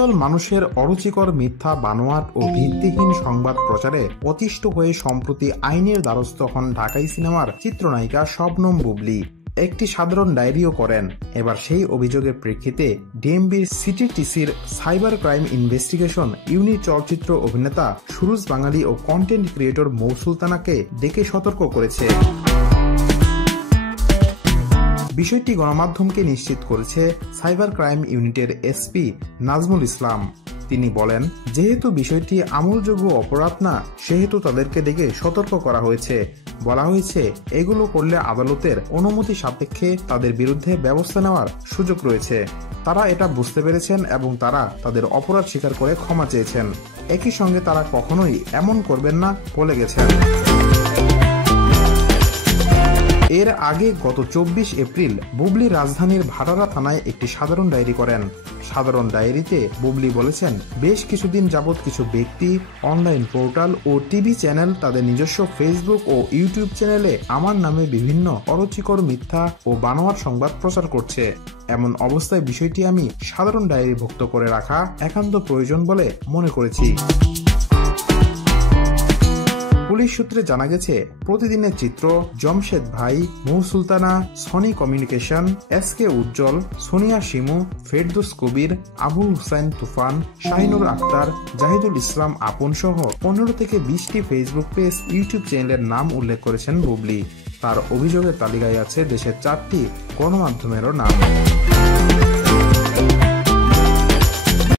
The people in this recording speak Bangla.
একদল মানুষের অরুচিকর মিথ্যা বানোয়াট ও ভিত্তিহীন সংবাদ প্রচারে অতিষ্ঠ হয়ে সম্প্রতি আইনের দ্বারস্থ হন ঢাকাই সিনেমার চিত্রনায়িকা শবনম বুবলী। একটি সাধারণ ডায়েরিও করেন। এবার সেই অভিযোগের প্রেক্ষিতে ডিএমবির সিটিটিসির সাইবার ক্রাইম ইনভেস্টিগেশন ইউনিট চলচ্চিত্র অভিনেতা সুরুজ বাঙালি ও কন্টেন্ট ক্রিয়েটর মৌ সুলতানাকে ডেকে সতর্ক করেছে। বিষয়টি গণমাধ্যমকে নিশ্চিত করেছে সাইবার ক্রাইম ইউনিটের এসপি নাজমুল ইসলাম। তিনি বলেন, যেহেতু বিষয়টি আমলযোগ্য অপরাধ না, সেহেতু তাদেরকে ডেকে সতর্ক করা হয়েছে। বলা হয়েছে, এগুলো করলে আদালতের অনুমতি সাপেক্ষে তাদের বিরুদ্ধে ব্যবস্থা নেওয়ার সুযোগ রয়েছে। তারা এটা বুঝতে পেরেছেন এবং তারা তাদের অপরাধ স্বীকার করে ক্ষমা চেয়েছেন। একই সঙ্গে তারা কখনোই এমন করবেন না বলে গেছেন। এর আগে গত 24 এপ্রিল বুবলী রাজধানীর ভাটারা থানায় একটি সাধারণ ডায়েরি করেন। সাধারণ ডায়েরিতে বুবলী বলেছেন, বেশ কিছুদিন যাবৎ কিছু ব্যক্তি, অনলাইন পোর্টাল ও টিভি চ্যানেল তাদের নিজস্ব ফেসবুক ও ইউটিউব চ্যানেলে আমার নামে বিভিন্ন অরুচিকর মিথ্যা ও বানোয়াট সংবাদ প্রচার করছে। এমন অবস্থায় বিষয়টি আমি সাধারণ ডায়েরিভুক্ত করে রাখা একান্ত প্রয়োজন বলে মনে করেছি। পুলিশ সূত্রে জানা গেছে, প্রতিদিনের চিত্র, জমশেদ ভাই, মৌ সুলতানা, সনি কমিউনিকেশন, এসকে উজ্জ্বল, সোনিয়া শিমু, ফেরদৌস কবির, আবুল হুসাইন তুফান, শাহিনুর আক্তার, জাহিদুল ইসলাম আপন সহ 15 থেকে 20টি ফেসবুক পেজ, ইউটিউব চ্যানেলের নাম উল্লেখ করেছেন বুবলী। তার অভিযোগের তালিকায় আছে দেশের 4টি গণমাধ্যমেরও নাম।